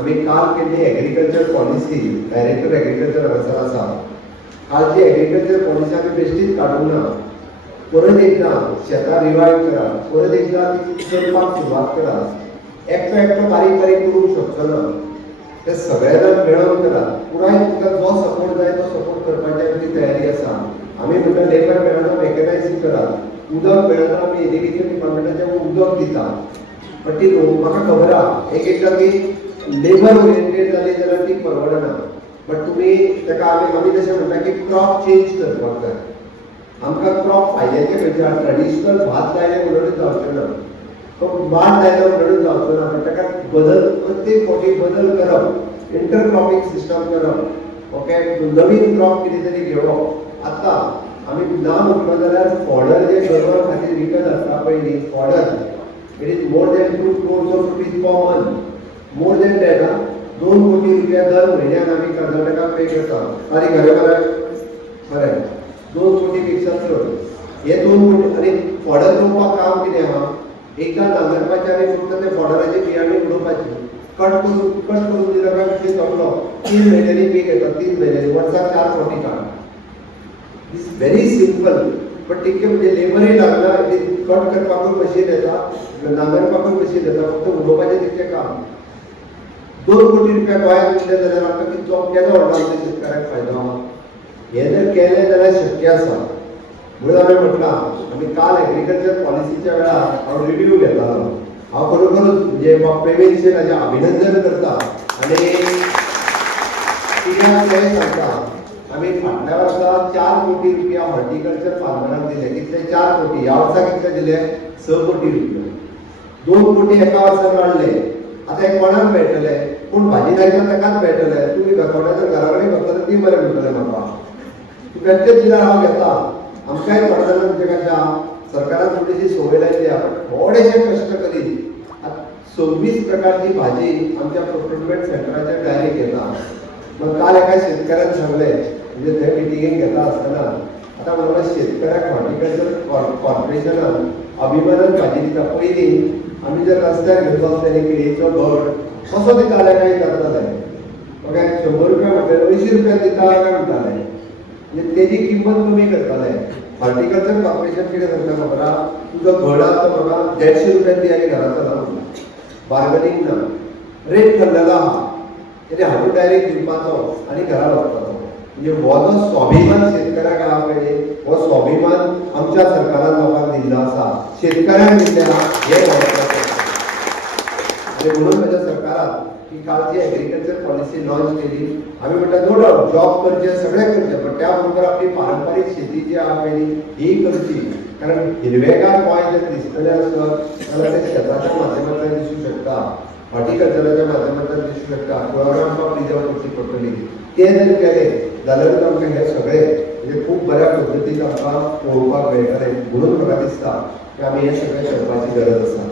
आम्ही काल केल्ली एग्रीकल्चर पॉलिसी डायरेक्टर एग्रीकल्चर हंगासर आसा. कालची एग्रीकल्चर पॉलिसी आमी बेश्टीच काडूंक ना. परत एकदा शेतां रिवायव करा, परत एकदा ती करपाक सुरवात करा. एकटो बारीक बारीक करूंक शकचो ना. ते सगळे जाण मेळून करा. पुराय तुमकां जो सपोर्ट जाय तो सपोर्ट करपाची आमची तयारी आसा. आमी म्हणटा लेबर मेळना मेकनायझींग करा. उदक मेळना आमी इरिगेशन डिपार्टमेंटाचें उदक दिता. पण ती म्हाका खबर आहा एकदां ती लेबर ओरिएंटेड जाली जाल्यार ती परवडना. बट तुमी ताका आमी तशें म्हणटा की क्रॉप चेंज करपाक जाय. आमकां क्रॉप फायद्याचे खंयचे आहा. ट्रेडिशनल भात लायले म्हणूनच जावचें ना. तो भात लायलो म्हणूनच जावचो ना. पण ताका बदल प्रत्येक फावटी बदल करप, इंटरक्रॉपिंग सिस्टम करप. ओके, नवीन क्रॉप कितें तरी घेवप. आतां आमी ना म्हणलो जाल्यार फॉडर जे जनावर खातीर विकत हाडटा पयलीं fodder, it is more than 2 crores of rupees per month. More than that. 2 कोटी रुपया दर म्हयन्याक आमी कर्नाटकाक पे करता. आनी बरें 2 कोटीपेक्षा चड. हे 2 कोटी आनी फॉडर रोवपाक काम कितें आहा. एकदा नांगरपाचें आनी फक्त ते फॉडराचे बियाणे उडोवपाची. कट करून दिलो काय कितें जमलो 3 म्हयन्यांनी पीक येता. 3 म्हयन्यांनी वर्साक 4 फावटी काड. Is very simple. पण तितके म्हणजे लेबरय लागना. कट करपाकूय मशीन येता, नांगरपाकूय मशीन येता, फक्त उडोवपाचें तितकें काम. 2 कोटी रुपया गोंयांत दिले जाल्यार आमकां कितलो केदो व्हडलो आमच्या शेतकाराक फायदो आहा. हे जर केलें जाल्यार शक्य आसा. म्हणून आमी म्हटलां आमी काल एग्रीकल्चर पॉलिसीच्या वेळार हांव रिव्ह्यू घेतालो. हांव खरोखरूच म्हणजे पेमेंटचे ताचें अभिनंदन करता. आनी कित्याक तें सांगता आमी फाटल्या वर्सा 4 कोटी रुपया हॉर्टिकल्चर फार्मरांक दिले. कितले 4 कोटी. ह्या वर्सा कितले दिले 6 कोटी रुपया. 2 कोटी एका वर्सान वाडले. आतां हे कोणाक मेळटले. पूण भाजी लायता ताकाच मेळटले. तुमी घरकोड्याच्या घरा कडेन वतले ती बरें म्हणटले म्हाका. तुमचे दिल्यार हांव घेता. आमकांय थोडे जाणां म्हणजे कशें आहा सरकारान थोडीशी संवय लायली आहा. पण थोडेशे कश्ट करीत 26 प्रकारची भाजी आमच्या प्रोक्युरमेंट सेंटराचेर डायरेक्ट येता. मग काल एका शेतकऱ्यान सांगलें म्हणजे थंय मिटिंगेक घेता आसतना आतां म्हाका शेतकऱ्याक हॉर्टिकल्चर कॉर्पोरेशनान अभिमानान भाजी दिता. पयलीं आमी जर रस्त्यार घेवन बसलेले केळीचो घड कसो दिताले काय जाताले. ओके, 100 रुपया म्हणटाले 80 रुपया दिता काय म्हणटाले. म्हणजे तेजी किंमत कमी करताले. हॉर्टिकल्चर कॉर्पोरेशन कितें करता खबर आहा. तुजो घड आहा तो म्हाका 150 रुपयान दी आनी घराचो लावन. बार्गेनींग ना. रेट ठरलेलो आहा. तेणे हाडून डायरेक्ट दिवपाचो आनी घरा व्हरपाचो. म्हणजे हो जो स्वाभिमान शेतकऱ्याक आहा पळय हो स्वाभिमान आमच्या सरकारान लोकांक दिल्लो आसा. शेतकऱ्यांक दिल्ले आहा हें म्हत्वाचें. आनी म्हणून म्हज्या सरकारान की कालची एग्रीकल्चर पॉलिसी लॉन्च केली. आमी म्हणटा नो डावट जॉब करचे सगळें करचें. पण त्या बरोबर आपली पारंपारीक शेती जी आहा पळय ही करची. कारण हिरवेगार गोंय जर दिसतलें आसत जाल्यार ते शेताच्या माध्यमांतल्यान दिसूं शकता. हॉर्टिकल्चराच्या माध्यमांतल्यान दिसूं शकता. कुळागरां आमकां प्रिजर्व करची पडटली. तें जर केलें जाल्यारूच आमकां हे सगळें म्हणजे खूब बऱ्या पद्दतीन आमकां पळोवपाक मेळटलें. म्हणून म्हाका दिसता की आमी हें सगळें करपाची गरज आसा.